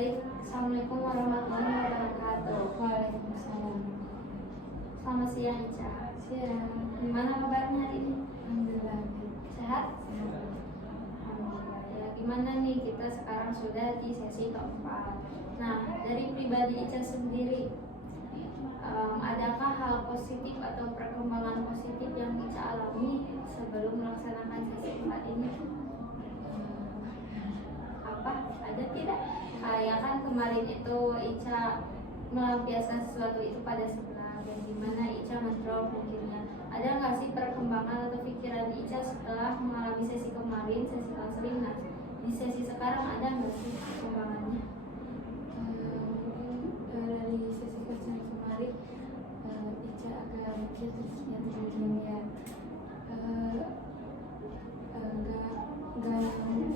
Baik, Assalamualaikum warahmatullahi wabarakatuh. Waalaikumsalam. Selamat siang, Ica. Siang. Gimana kabarnya hari ini? Alhamdulillah. Sehat? Alhamdulillah. Ya, gimana nih, kita sekarang sudah di sesi keempat. Nah, dari pribadi Ica sendiri, adakah hal positif atau perkembangan positif yang Ica alami sebelum melaksanakan sesi keempat ini? Apa? Ada tidak? Kayak kan kemarin itu Ica melampiaskan sesuatu itu pada sebelah, dan gimana Ica ngedrop mungkinnya. Ada nggak sih perkembangan atau pikiran Ica setelah mengalami sesi kemarin, sesi konseling? Nah, di sesi sekarang ada nggak sih perkembangannya? Mungkin dari sesi coaching kemarin, Ica agak mikir terus ya mungkin nggak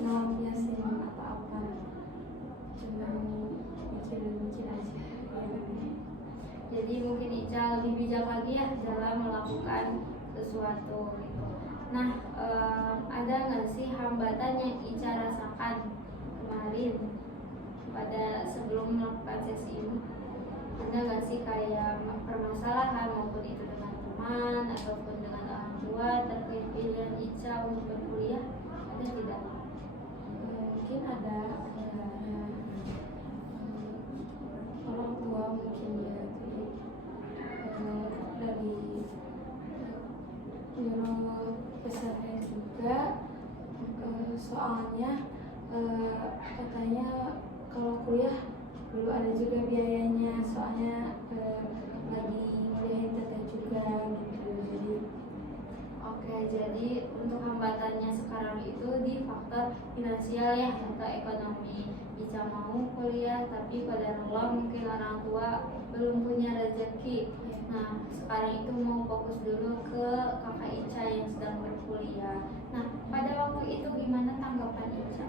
ngelampiasin apa-apa, cuma mikir aja. Jadi mungkin Ica lebih bijak lagi ya dalam melakukan sesuatu gitu. Nah, ada nggak sih hambatan yang Ica rasakan kemarin pada sebelum melakukan sesi ini? Ada nggak sih kayak permasalahan, maupun itu dengan teman ataupun dengan orang tua terkait pilihan Ica untuk berkuliah? Ada tidak? Mungkin ada orang tua mungkin ya, jadi dari nyuruh peserta juga, soalnya katanya kalau kuliah dulu ada juga biayanya, soalnya lagi kuliahin teteh juga gitu. Jadi Oke, jadi untuk hambatannya sekarang itu di faktor finansial ya, atau ekonomi. Ica mau kuliah tapi pada Allah mungkin orang tua belum punya rezeki. Nah, sekarang itu mau fokus dulu ke kakak Ica yang sedang berkuliah. Nah, pada waktu itu gimana tanggapan Ica?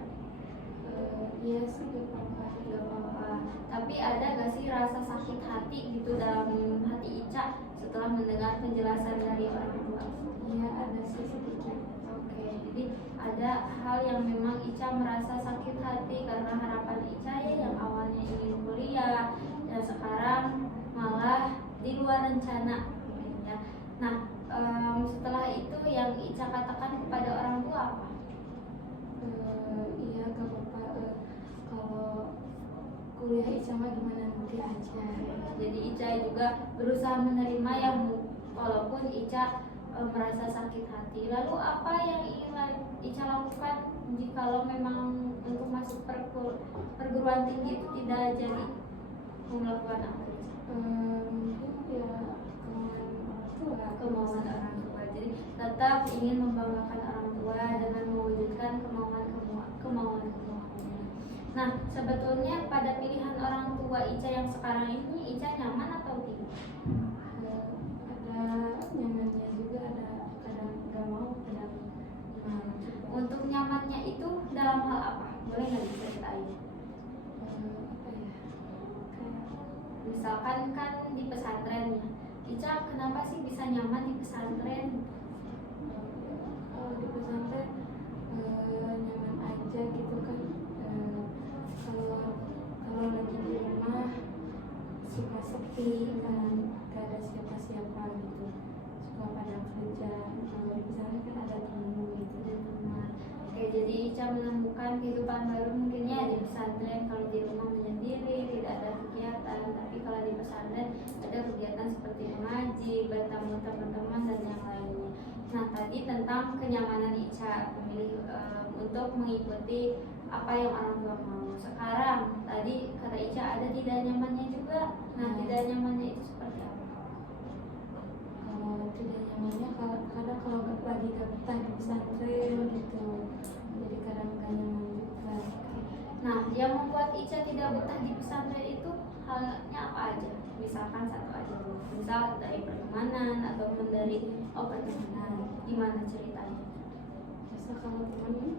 iya sih gak apa-apa. Gak apa-apa. Tapi ada gak sih rasa sakit hati gitu dalam hati Ica setelah mendengar penjelasan dari orang tua? Iya ada sih sedikit. Oke, jadi ada hal yang memang Ica merasa sakit hati karena harapan Ica ya yang awalnya ingin kuliah dan sekarang malah di luar rencana gitu ya. Nah, setelah itu yang Ica katakan kepada orang tua apa? Iya gak apa-apa, kalau kuliah Ica mah gimana nanti aja. Jadi Ica juga berusaha menerima yang walaupun Ica merasa sakit hati. Lalu apa yang ingin Ica lakukan jikalau memang untuk masuk perguruan tinggi itu tidak jadi? Mau melakukan apa? Mungkin ya Kemauan orang tua. Jadi tetap ingin membanggakan orang tua dengan mewujudkan kemauan-kemauannya. Nah, sebetulnya pada pilihan orang tua Ica yang sekarang ini, Ica nyaman atau tidak? ada nyamannya juga, ada kadang nggak mau, kadang mau juga. Untuk nyamannya itu dalam hal apa? Boleh nggak diceritain? Apa ya, kayak Misalkan kan di pesantren ya, Ica kenapa sih bisa nyaman di pesantren? kalau di pesantren nyaman aja gitu kan. Kalau lagi di rumah suka sepi kan, gak ada siapa-siapa gitu, suka pada kerja. Kalau di pesantren kan ada tamu gitu. Oke, jadi Ica menemukan kehidupan baru mungkinnya di pesantren. Kalau di rumah menyendiri, tidak ada kegiatan. Tapi kalau di pesantren ada kegiatan seperti mengaji, bertemu teman-teman dan yang lainnya. Nah, tadi tentang kenyamanan Ica memilih untuk mengikuti apa yang orang tua mau. Sekarang tadi kata Ica ada tidak nyamannya juga. Nah, tidak nyamannya itu seperti apa? Kalau tidak nyamannya kadang kalau lagi gak betah di pesantren gitu, jadi kadang gak nyaman juga. Nah, yang membuat Ica tidak betah di pesantren itu halnya apa aja? Misalkan satu aja dulu. Misal dari pertemanan ataupun dari pertemanan. Gimana ceritanya? Biasa kalau teman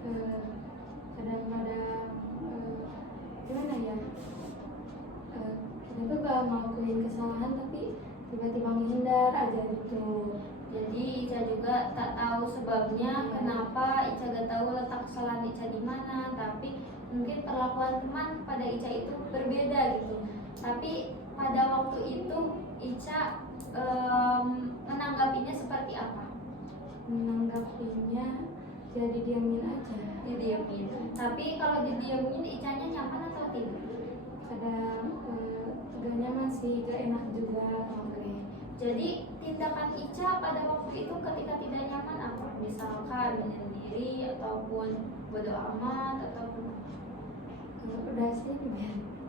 kadang ada gimana ya, kita tuh gak ngelakuin kesalahan tapi tiba-tiba menghindar aja gitu. Jadi Ica juga tak tahu sebabnya kenapa Ica gak tahu letak kesalahan Ica di mana, tapi mungkin perlakuan teman kepada Ica itu berbeda gitu. Tapi pada waktu itu Ica menanggapinya seperti apa? Menanggapinya jadi diamin aja. Didiemin. Tapi kalau didiemin Icanya nyaman atau tidak? Kadang gak nyaman sih, gak enak juga. Oke. Jadi tindakan Ica pada waktu itu ketika tidak nyaman apa? Misalkan menyendiri ataupun bodo amat ataupun Udah sih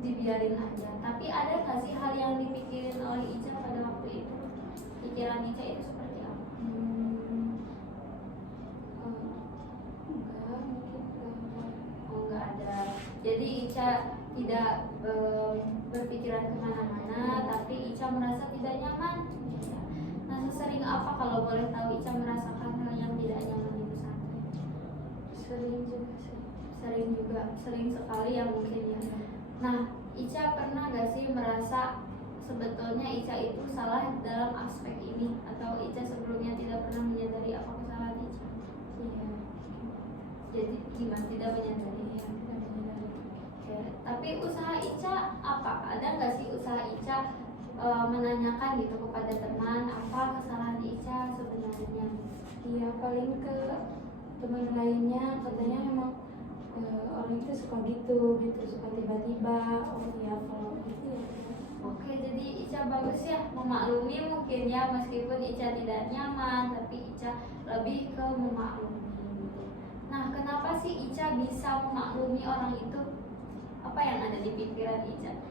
dibiarin aja. Tapi ada nggak sih hal yang dipikirin oleh Ica pada waktu itu? Pikiran Ica itu seperti apa? enggak mungkin enggak. Oh, nggak ada. Jadi Ica tidak berpikiran kemana-mana, tapi Ica merasa tidak nyaman. Nah, sesering apa kalau boleh tahu Ica merasakan hal yang tidak nyaman di pesantren? Sering juga sih. Sering sekali ya mungkin ya. Nah, Ica pernah gak sih merasa sebetulnya Ica itu salah dalam aspek ini, atau Ica sebelumnya tidak pernah menyadari apa kesalahan Ica? Iya. Jadi gimana tidak menyadari? Iya, tidak menyadari. Oke. Tapi usaha Ica apa? Ada nggak sih usaha Ica menanyakan gitu kepada teman apa kesalahan Ica sebenarnya? Iya, paling ke teman lainnya katanya memang orang itu suka gitu suka tiba-tiba. Oh iya, kalau gitu ya. Oke, jadi Ica bagus ya memaklumi mungkin ya, meskipun Ica tidak nyaman tapi Ica lebih ke memaklumi gitu. Nah, kenapa sih Ica bisa memaklumi orang itu? Apa yang ada di pikiran Ica?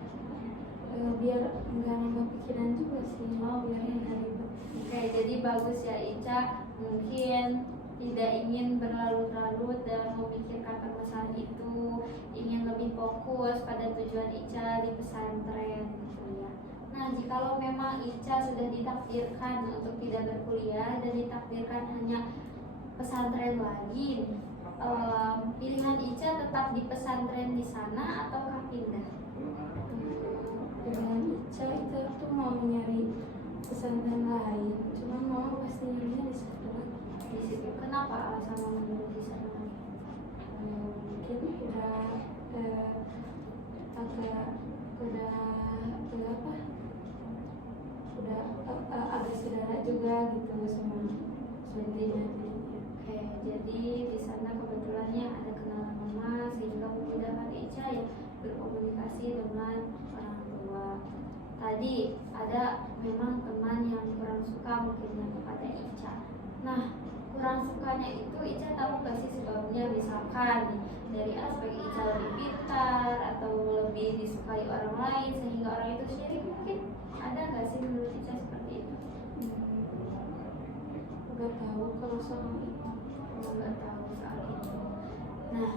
Biar nggak nambah pikiran juga sih. Biar nggak ribet. Oke, jadi bagus ya Ica mungkin tidak ingin berlarut-larut dalam memikirkan permasalahan itu, ingin lebih fokus pada tujuan Ica di pesantren gitu ya. Nah, jikalau memang Ica sudah ditakdirkan untuk tidak berkuliah dan ditakdirkan hanya pesantren lagi, pilihan Ica tetap di pesantren di sana ataukah pindah? Dengan Ica itu tuh mau nyari pesantren lain, cuma mau pasti nyarinya di situ lagi. Di situ kenapa alasan mau memilih di sana? Mungkin udah agak saudara juga gitu sama suaminya. Oke, jadi di sana kebetulannya ada kenalan mama sehingga memudahkan Ica ya berkomunikasi dengan orang tua. Tadi ada memang teman yang kurang suka mungkinnya kepada Ica. Nah, kurang sukanya itu Ica tahu gak sih sebabnya? Misalkan dari aspek Ica lebih pintar atau lebih disukai orang lain sehingga orang itu syirik, mungkin ada gak sih menurut Ica seperti itu? Gak tahu kalau soal itu. Nggak tahu soal itu. Nah,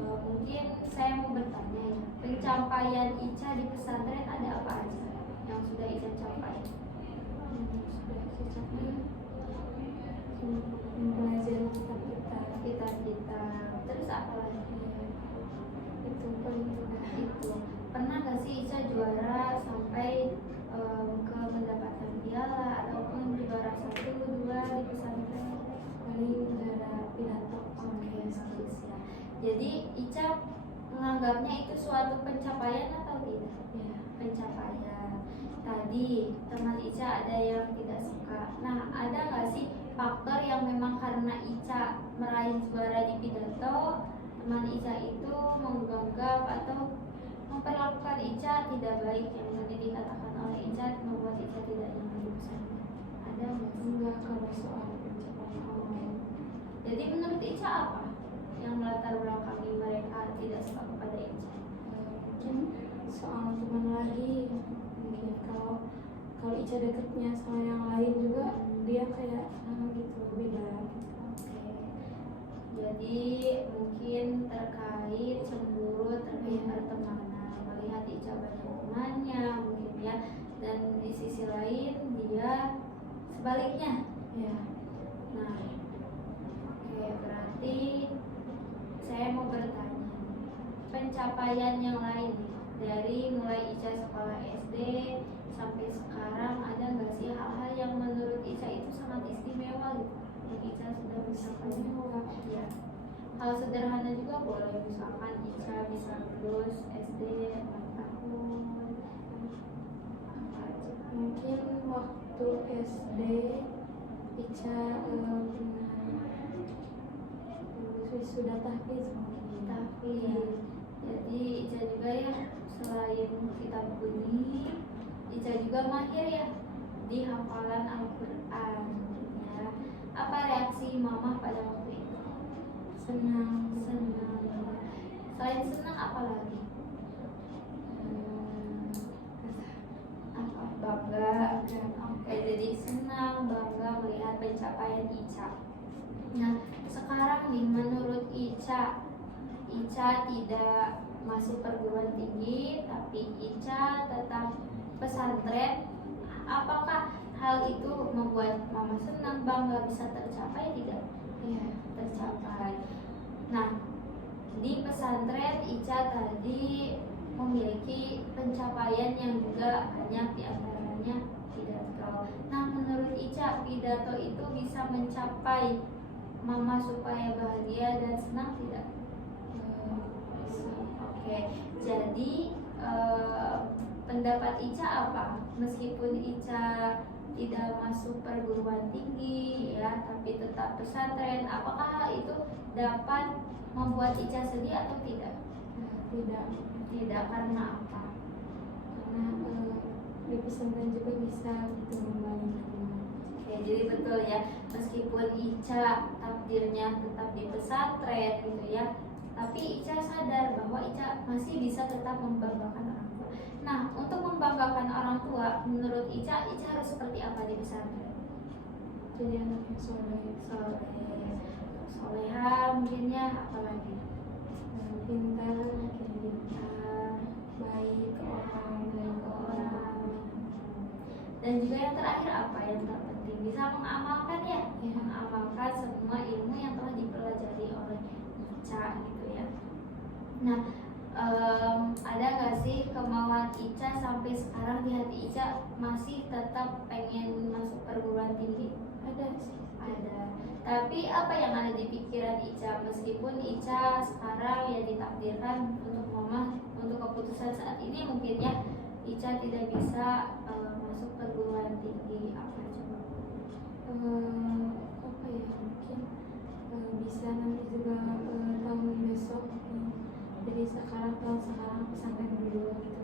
mungkin saya mau bertanya ya, pencapaian Ica di pesantren ada apa aja yang sudah Ica capai? Sudah saya capai belajar Kita terus apa lagi? itu paling juga. Itu pernah gak sih Ica juara sampai ke mendapatkan piala ataupun juara 1, 2 di pesantren? Paling gara pidato. Oke, bagus ya. Jadi Ica menganggapnya itu suatu pencapaian atau tidak? Ya. Pencapaian. Tadi teman Ica ada yang tidak suka. Nah, ada nggak sih faktor yang memang karena Ica meraih juara di pidato, teman Ica itu menganggap atau memperlakukan Ica tidak baik, yang tadi dikatakan oleh Ica membuat Ica tidak nyaman di pesantren? Ada nggak sih? Enggak kalau soal pencapaian. Jadi menurut Ica apa yang melatar belakangi mereka tidak suka kepada Ica? Mungkin soal teman lagi. Mungkin kalau Ica deketnya sama yang lain juga dia kayak gitu beda. Oke. Jadi mungkin terkait cemburu, terkait pertemanan, melihat Ica banyak temannya mungkin ya, dan di sisi lain dia sebaliknya. Ya. Nah, oke, berarti saya mau bertanya, pencapaian yang lain nih, dari mulai Ica sekolah SD, sampai sekarang ada nggak sih hal-hal yang menurut Ica itu sangat istimewa gitu yang Ica sudah mencapai? Ya, hal sederhana juga boleh, misalkan Ica bisa lulus SD 4 tahun apa aja. Mungkin waktu SD Ica pernah lulus wisuda tahfiz mungkin. Tapi Iya. jadi Ica juga ya selain kitab kuning, Ica juga mahir ya di hafalan Al-Quran ya. Apa reaksi mama pada waktu itu? Senang. Senang. Selain senang apa lagi? Apa? Bangga. Oke, jadi senang, bangga melihat pencapaian Ica. Nah, sekarang nih menurut Ica tidak masuk perguruan tinggi, tapi Ica tetap pesantren. Apakah hal itu membuat mama senang, bangga, bisa tercapai tidak? Iya. Tercapai. Nah, di pesantren Ica tadi memiliki pencapaian yang juga banyak, diantaranya pidato. Nah, menurut Ica pidato itu bisa mencapai mama supaya bahagia dan senang tidak? Oke, jadi pendapat Ica apa? Meskipun Ica tidak masuk perguruan tinggi ya, tapi tetap pesantren, apakah hal itu dapat membuat Ica sedih atau tidak? Tidak. Tidak, karena apa? Karena di pesantren juga bisa gitu membantu. Oke, jadi betul ya, meskipun Ica takdirnya tetap di pesantren gitu ya, tapi Ica sadar bahwa Ica masih bisa tetap membanggakan orang tua. Nah, untuk membanggakan orang tua, menurut Ica harus seperti apa di pesantren? Jadi anak yang soleh, Soleha mungkinnya, apalagi pintar, kayak pintar, baik ke orang, baik ke orang, dan juga yang terakhir apa yang terpenting, bisa mengamalkan ya, mengamalkan semua ilmu yang telah dipelajari oleh Ica gitu ya. Nah, ada nggak sih kemauan Ica sampai sekarang di hati Ica masih tetap pengen masuk perguruan tinggi? Ada sih. Ada. Tapi apa yang ada di pikiran Ica, meskipun Ica sekarang ya ditakdirkan untuk mama, untuk keputusan saat ini mungkin ya Ica tidak bisa masuk perguruan tinggi, apa coba? Apa ya, mungkin bisa nanti juga tahun besok. Jadi tahun sekarang pesantren dulu gitu.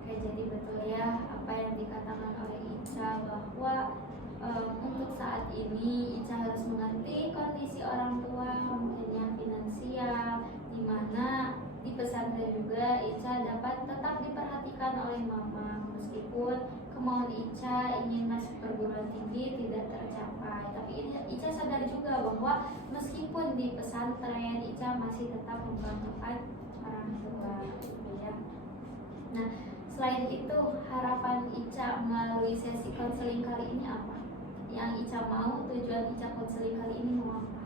Oke, jadi betul ya apa yang dikatakan oleh Ica bahwa untuk saat ini Ica harus mengerti kondisi orang tua, mungkin yang finansial, di mana di pesantren juga Ica dapat tetap diperhatikan oleh mama, meskipun kemauan Ica ingin masuk perguruan tinggi tidak tercapai, tapi Ica sadar juga bahwa meskipun di pesantren Ica masih tetap membanggakan orang tua ya. Nah, selain itu harapan Ica melalui sesi konseling kali ini apa? Yang Ica mau, tujuan Ica konseling kali ini mau apa?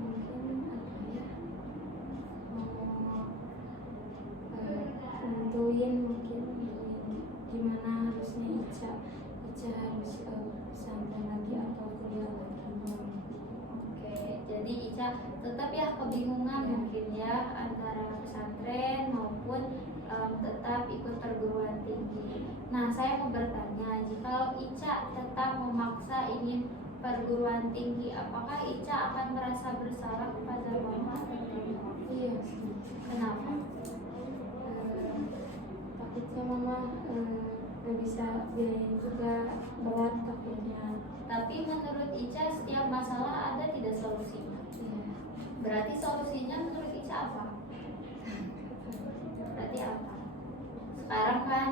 Mungkin apa ya, mau nentuin mungkin gimana harusnya Ica harus pesantren lagi atau kuliah lagi. Oke, jadi Ica tetap ya kebingungan mungkin ya antara pesantren maupun tetap ikut perguruan tinggi. Nah, saya mau bertanya, jika Ica tetap memaksa ingin perguruan tinggi, apakah Ica akan merasa bersalah kepada mama atau tidak? Iya sih. Kenapa? Takutnya mama gak bisa biayain juga, berat takutnya. Tapi menurut Ica setiap masalah ada tidak solusinya? Iya. Berarti solusinya menurut Ica apa? Berarti apa? Sekarang kan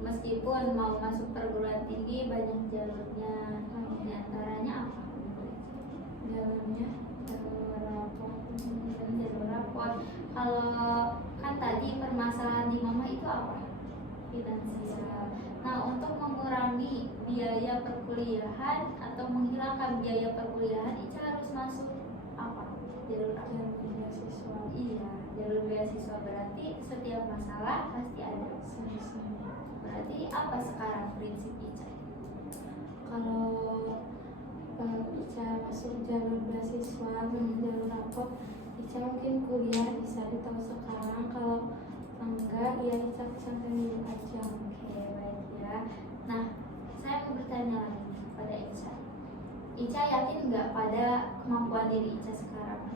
meskipun mau masuk perguruan tinggi banyak jalurnya, di antaranya apa? Jalannya Jalur rapot. Kalau kan tadi permasalahan di mama itu apa? Finansial. Nah, untuk mengurangi biaya perkuliahan atau menghilangkan biaya perkuliahan, Ica harus masuk apa? Jalur apa? beasiswa. Iya, jalur beasiswa berarti setiap masalah pasti ada solusinya. berarti apa sekarang prinsip Ica? Kalau Ica masuk jalur beasiswa, jalur rapot, Ica mungkin kuliah bisa ditahu sekarang. Kalau enggak, ya Ica pesantren dulu aja. Oke, baik ya. Nah, saya mau bertanya lagi kepada Ica. Ica yakin nggak pada kemampuan diri Ica sekarang?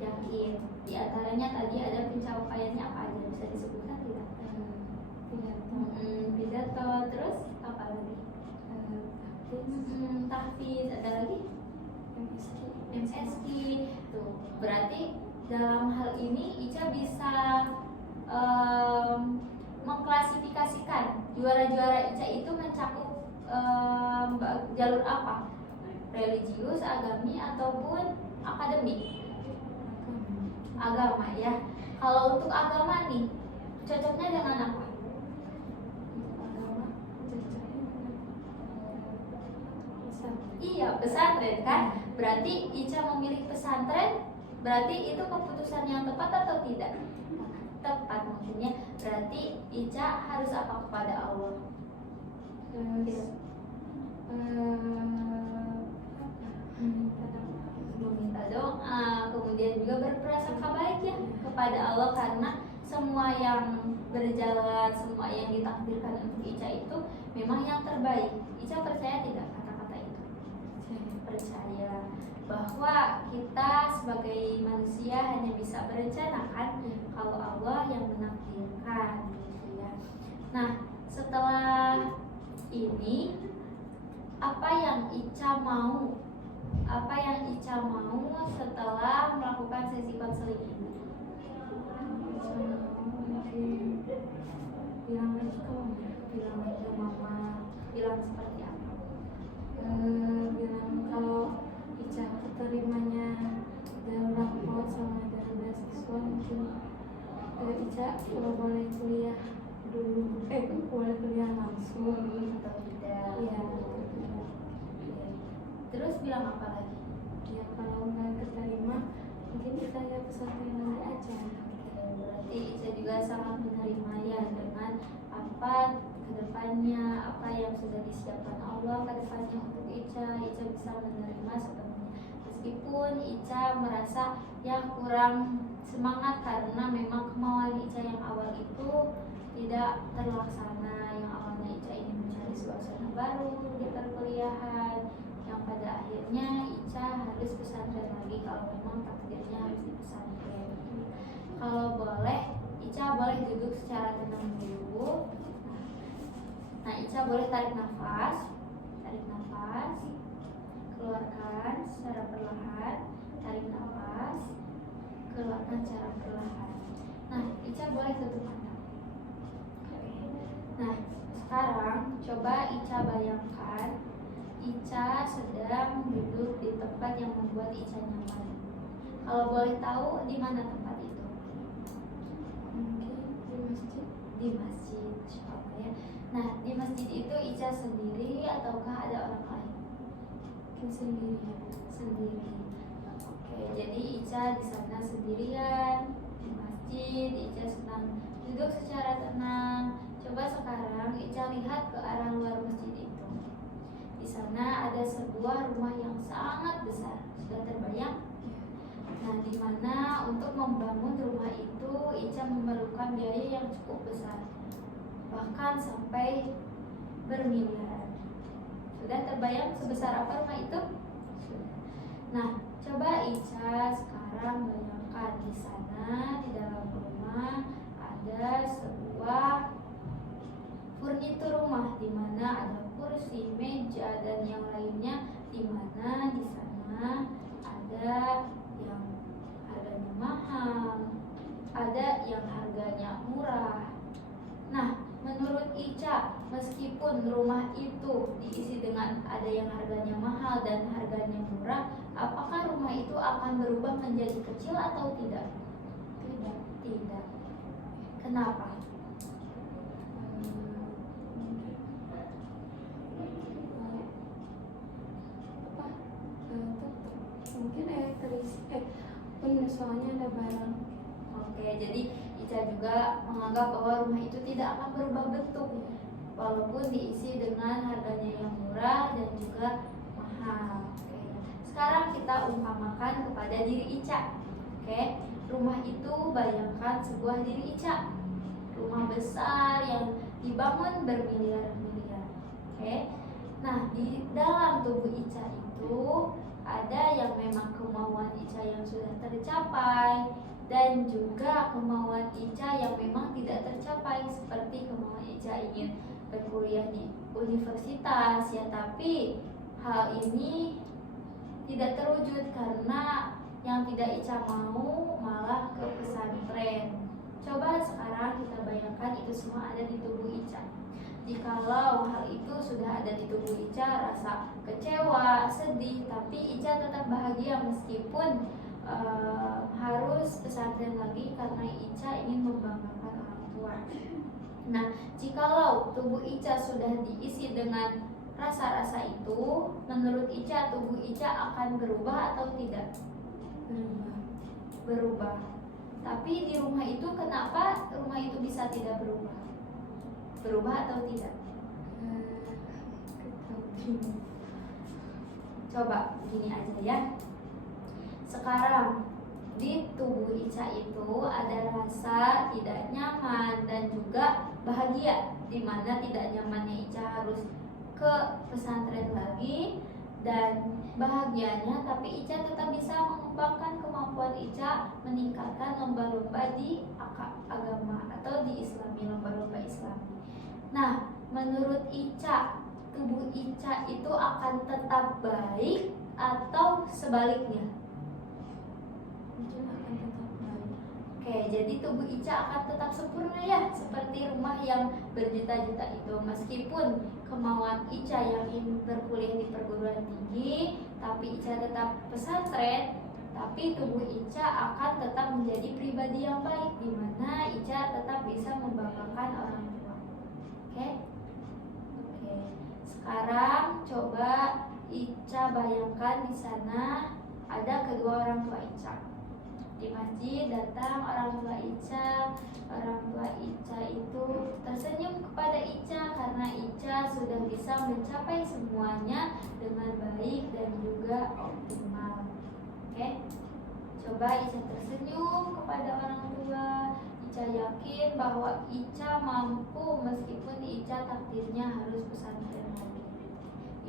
Yakin. Di antaranya tadi ada pencapaiannya apa aja, bisa disebutkan tidak? Pidato, terus apa lagi? Tahfiz, ada lagi? MSQ. Tuh, berarti dalam hal ini Ica bisa mengklasifikasikan juara-juara Ica itu mencakup jalur apa? Religius, agami, ataupun akademik? Agama ya. Kalau untuk agama nih, cocoknya dengan apa? Agama Iya, pesantren kan? Berarti Ica memilih pesantren, berarti itu keputusan yang tepat atau tidak? Tepat, maksudnya berarti Ica harus apa kepada Allah? Meminta doa, kemudian juga berprasangka baik ya kepada Allah, karena semua yang berjalan, semua yang ditakdirkan untuk Ica itu memang yang terbaik. Ica percaya tidak kata-kata itu? Percaya bahwa kita sebagai manusia hanya bisa berencanakan kalau Allah yang menakdirkan, gitu ya. Nah, setelah ini apa yang Ica mau? Apa yang Ica mau setelah melakukan sesi konseling ini? bilang lagi ke mama, Bilang ke mama, bilang seperti apa? bilang kalau Ica keterimanya jalur rapot sama jalur beasiswa, mungkin Ica kalau boleh kuliah dulu, boleh kuliah langsung Atau tidak? ya. Terus bilang apa lagi? Ya kalau nggak keterima, mungkin kita ya pesantren dulu aja. Berarti Ica juga sangat menerima ya dengan apa kedepannya, apa yang sudah disiapkan Allah kedepannya untuk Ica. Ica bisa menerima sepenuhnya, meskipun Ica merasa ya kurang semangat karena memang kemauan Ica yang awal itu tidak terlaksana. Yang awalnya Ica ingin mencari suasana baru di perkuliahan, yang pada akhirnya Ica harus pesantren lagi kalau memang takdirnya harus di pesantren. Kalau boleh, Ica boleh duduk secara tenang dulu. Nah, Ica boleh tarik nafas, keluarkan secara perlahan, tarik nafas, keluarkan secara perlahan. Nah, Ica boleh tutup mata. Nah, sekarang coba Ica bayangkan Ica sedang duduk di tempat yang membuat Ica nyaman. Kalau boleh tahu di mana tempat itu? Mungkin di masjid. Di masjid, insyaallah ya. Nah, di masjid itu Ica sendiri ataukah ada orang lain? Mungkin sendirian. Sendiri. Oke, jadi Ica di sana sendirian di masjid. Ica sedang duduk secara tenang. Coba sekarang Ica lihat ke arah luar masjid itu. Di sana ada sebuah rumah yang sangat besar. Sudah terbayang? Nah, di mana untuk membangun rumah itu Ica memerlukan biaya yang cukup besar, bahkan sampai bermiliaran. Sudah terbayang sebesar apa rumah itu? Nah, coba Ica sekarang bayangkan di sana, di dalam rumah ada sebuah furnitur rumah, di mana ada kursi, meja, dan yang lainnya, di mana di sana ada yang harganya mahal, ada yang harganya murah. Nah, menurut Ica, meskipun rumah itu diisi dengan ada yang harganya mahal dan harganya murah, apakah rumah itu akan berubah menjadi kecil atau tidak? Tidak. Kenapa? Mungkin pun soalnya ada barang. Oke, jadi Ica juga menganggap bahwa rumah itu tidak akan berubah bentuk walaupun diisi dengan harganya yang murah dan juga mahal. Oke. Sekarang kita umpamakan kepada diri Ica. Oke, rumah itu bayangkan sebuah diri Ica. Rumah besar yang dibangun bermiliar-miliar. Oke. Nah, di dalam tubuh Ica itu ada yang memang kemauan Ica yang sudah tercapai dan juga kemauan Ica yang memang tidak tercapai, seperti kemauan Ica ingin berkuliah di universitas ya, tapi hal ini tidak terwujud karena yang tidak Ica mau malah ke pesantren. Coba sekarang kita bayangkan itu semua ada di tubuh Ica. Jikalau hal itu sudah ada di tubuh Ica, rasa kecewa, sedih, tapi Ica tetap bahagia meskipun harus pesantren lagi karena Ica ingin membanggakan orang tua. Nah, jikalau tubuh Ica sudah diisi dengan rasa-rasa itu, menurut Ica tubuh Ica akan berubah atau tidak? Berubah. Tapi di rumah itu kenapa rumah itu bisa tidak berubah? Berubah atau tidak? Coba gini aja ya. Sekarang di tubuh Ica itu ada rasa tidak nyaman dan juga bahagia, dimana tidak nyamannya Ica harus ke pesantren lagi, dan bahagianya tapi Ica tetap bisa mengembangkan kemampuan Ica meningkatkan lomba-lomba di agama atau di Islami, lomba-lomba Islami. Nah, menurut Ica tubuh Ica itu akan tetap baik atau sebaliknya? Oke, jadi tubuh Ica akan tetap sempurna ya, seperti rumah yang berjuta-juta itu. Meskipun kemauan Ica yang ingin berkuliah di perguruan tinggi, tapi Ica tetap pesantren, tapi tubuh Ica akan tetap menjadi pribadi yang baik, di mana Ica tetap bisa membanggakan orang tua. Oke? Oke. Sekarang coba Ica bayangkan di sana ada kedua orang tua Ica. Di masjid datang orang tua Ica. Orang tua Ica itu tersenyum kepada Ica karena Ica sudah bisa mencapai semuanya dengan baik dan juga optimal. Oke? Coba Ica tersenyum kepada orang tua. Ica yakin bahwa Ica mampu meskipun Ica takdirnya harus pesantren lagi.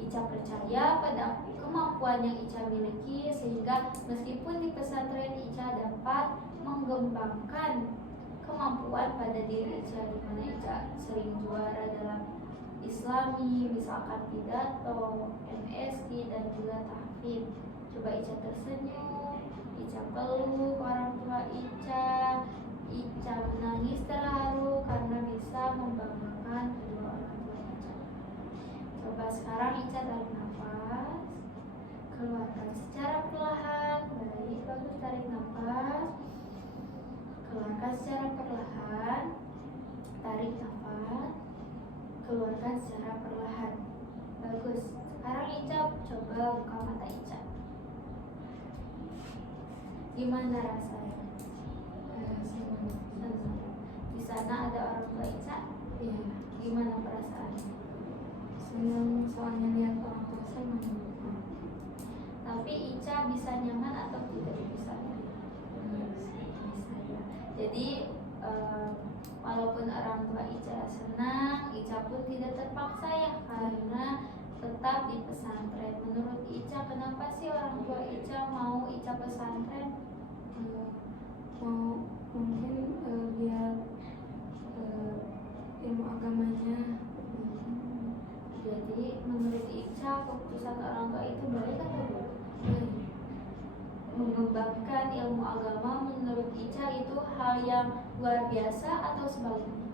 Ica percaya pada kemampuan yang Ica miliki, sehingga meskipun di pesantren Ica dapat mengembangkan kemampuan pada diri Ica, di mana Ica sering juara dalam Islami, misalkan pidato, MSI dan juga tahfidz. Coba Ica tersenyum, Ica peluk orang tua Ica, Ica menangis terharu karena bisa membanggakan kedua orang tua Ica. Coba sekarang Ica tarik nafas, keluarkan secara perlahan. Baik, bagus, tarik nafas, keluarkan secara perlahan. Tarik nafas, keluarkan secara perlahan. Bagus. Sekarang Ica coba buka mata Ica. Gimana rasanya? Senang. Di sana ada orang tua Ica? Iya. Gimana perasaannya? Senang, soalnya lihat orang tua senang. Tapi Ica bisa nyaman atau tidak bisa? Bisa ya. Jadi walaupun orang tua Ica senang, Ica pun tidak terpaksa ya, karena tetap di pesantren. Menurut Ica, kenapa sih orang tua Ica mau Ica pesantren? Mau mungkin biar ilmu agamanya. Jadi menurut Ica keputusan orang tua itu baik atau buruk? Mengembangkan ilmu agama menurut Ica itu hal yang luar biasa atau sebaliknya?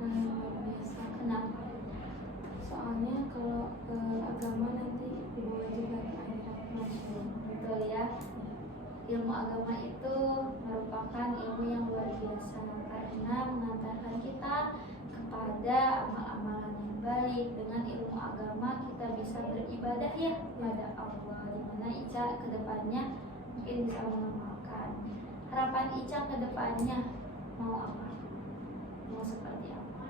Luar biasa. Kenapa? Soalnya kalau agama nanti dibawa juga ke akhirat. Betul ya. Ilmu agama itu merupakan ilmu yang luar biasa karena mengantarkan kita kepada amal-amalan yang baik. Dengan ilmu agama kita bisa beribadah ya kepada Allah, dimana Ica kedepannya mungkin bisa mengamalkan menyelesaikan. Harapan Ica ke depannya mau apa? Mau seperti apa?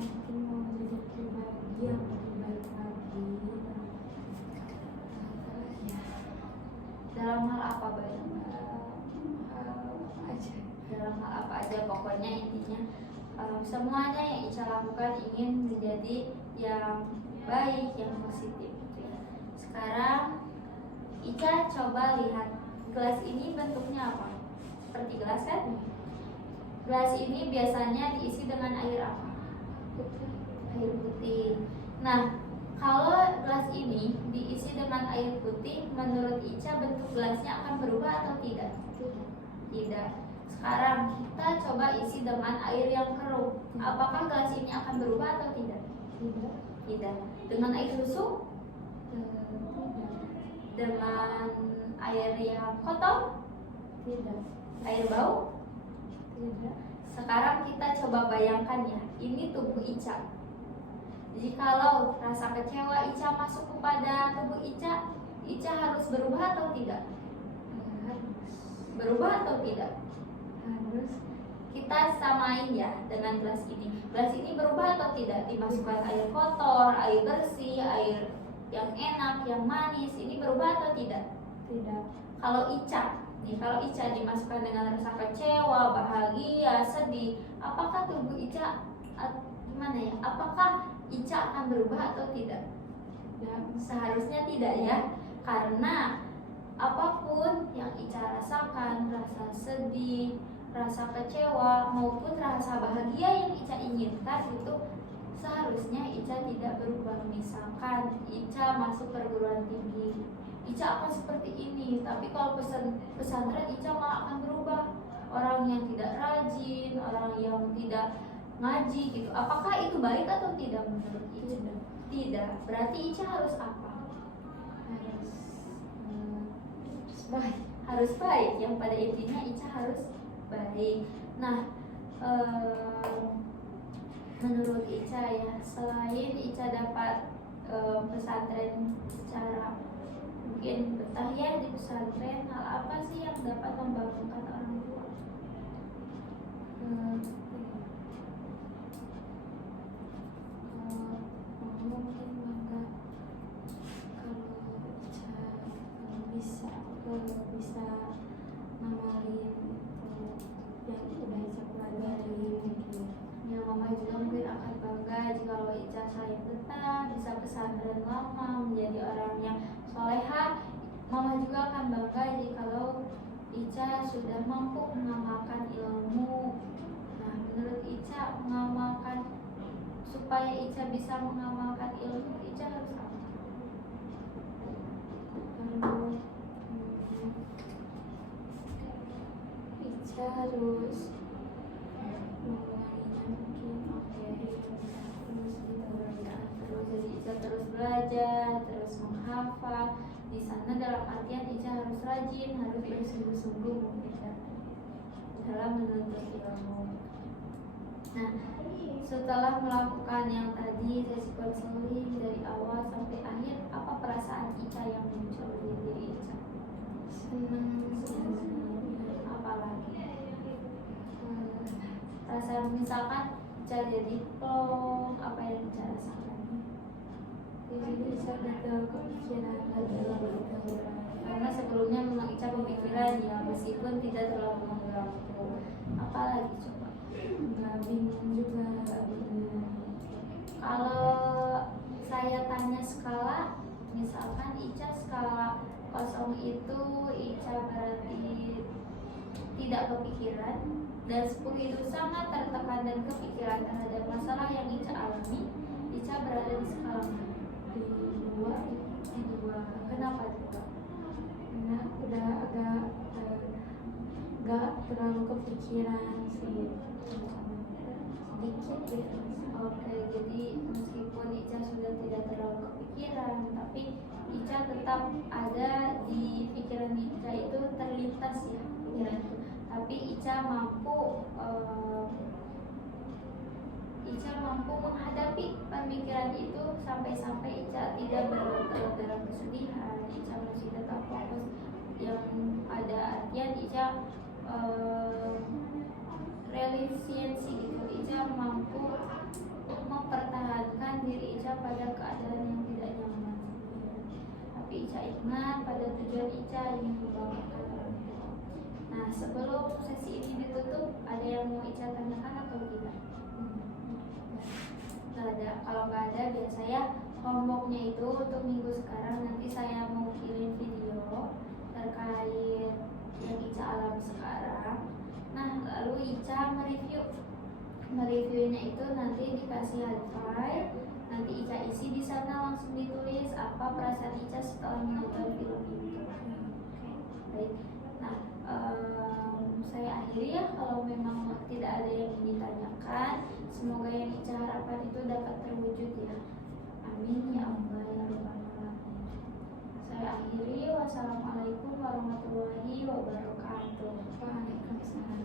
Mungkin mau jadi pribadi yang lebih baik lagi. Dalam hal apa baik? Aja. Dalam hal apa aja, pokoknya intinya semuanya yang Ica lakukan ingin menjadi yang baik, yang positif gitu ya. Sekarang Ica coba lihat gelas ini bentuknya apa? Seperti gelas kan? Gelas ini biasanya diisi dengan air apa? Air putih. Nah, kalau gelas ini diisi dengan air putih, menurut Ica bentuk gelasnya akan berubah atau tidak? Tidak. Sekarang kita coba isi dengan air yang keruh. Apakah gelas ini akan berubah atau tidak? Tidak. Tidak. Dengan air susu? Dengan air yang kotor? Tidak. Air bau? Tidak. Sekarang kita coba bayangkan ya, ini tubuh Ica. Jikalau rasa kecewa Ica masuk kepada tubuh Ica, Ica harus berubah atau tidak? Berubah atau tidak? Harus. Kita samain ya dengan gelas ini. Gelas ini berubah atau tidak? Dimasukkan air kotor, air bersih, air yang enak, yang manis, ini berubah atau tidak? Tidak. Kalau Ica dimasukkan dengan rasa kecewa, bahagia, sedih, apakah tubuh Ica gimana ya? Apakah Ica akan berubah atau tidak? Ya. Seharusnya tidak ya, karena apapun yang Ica rasakan, rasa sedih, rasa kecewa maupun rasa bahagia yang Ica inginkan itu seharusnya Ica tidak berubah. Misalkan Ica masuk perguruan tinggi, Ica akan seperti ini, tapi kalau pesantren Ica malah akan berubah. Orang yang tidak rajin, orang yang tidak ngaji gitu. Apakah itu baik atau tidak menurut Ica? Tidak. Berarti Ica harus apa? Harus baik. Harus baik. Yang pada intinya Ica harus baik. Nah, menurut Ica ya, selain Ica dapat pesantren secara mungkin betah ya di pesantren, hal apa sih yang dapat membanggakan orang tua? Mungkin bangga kalau Ica bisa ngamalin itu yang udah Ica pelajari gitu. Ya, mama juga mungkin akan bangga jika Ica selain betah bisa pesantren lama menjadi orang yang soleha. Mama juga akan bangga jikalau Ica sudah mampu mengamalkan ilmu. Nah, menurut Ica mengamalkan, supaya Ica bisa mengamalkan ilmu, Ica harus apa? Ica harus memulainya mungkin Terus jadi Ica terus belajar, terus menghafal. Di sana dalam artian Ica harus rajin, harus bersungguh-sungguh mungkin ya, dalam menuntut ilmu. Nah, setelah melakukan yang tadi sesi konseling dari awal sampai akhir, apa perasaan Ica yang muncul di diri Ica? senang. Apalagi perasaan misalkan Ica jadi plong, apa yang Ica rasakan? Jadi Ica betul kepikiran lagi. Karena sebelumnya memang Ica pemikiran ya, meskipun tidak terlalu mengganggu. Apalagi coba? Nggak bingung juga, nggak bingung. Kalau saya tanya skala, misalkan Ica skala 0 itu Ica berarti tidak kepikiran, dan 10 itu sangat tertekan dan kepikiran terhadap masalah yang Ica alami, Ica berada di skala Di dua, di 2. Kenapa juga? karena udah agak nggak terlalu kepikiran sih, sedikit gitu. Oke, jadi meskipun Ica sudah tidak terlalu kepikiran, tapi Ica tetap ada di pikiran Ica itu terlintas ya pikiran itu. Tapi Ica mampu menghadapi pemikiran itu sampai-sampai Ica tidak berlarut dalam kesedihan. Ica masih tetap fokus, yang pada artian Ica resiliensi gitu. Ica mampu mempertahankan diri Ica pada keadaan yang tidak nyaman, tapi Ica ingat pada tujuan Ica ingin membawakan orang tua. Nah, sebelum sesi ini ditutup, ada yang mau Ica tanyakan atau tidak? Nggak ada. Kalau nggak ada, biasa ya homeworknya itu untuk minggu sekarang. Nanti saya mau kirim video terkait yang Ica alami sekarang. Nah, lalu Ica mereviewnya itu nanti dikasih high five. Nanti Ica isi di sana, langsung ditulis apa perasaan Ica setelah menonton film itu. Oke, baik. Nah, saya akhiri ya. Kalau memang tidak ada yang ingin ditanyakan, semoga yang Ica harapkan itu dapat terwujud ya. Amin ya Allah ya Rabbal alamin. Saya akhiri. Wassalamualaikum warahmatullahi wabarakatuh. Waalaikumsalam.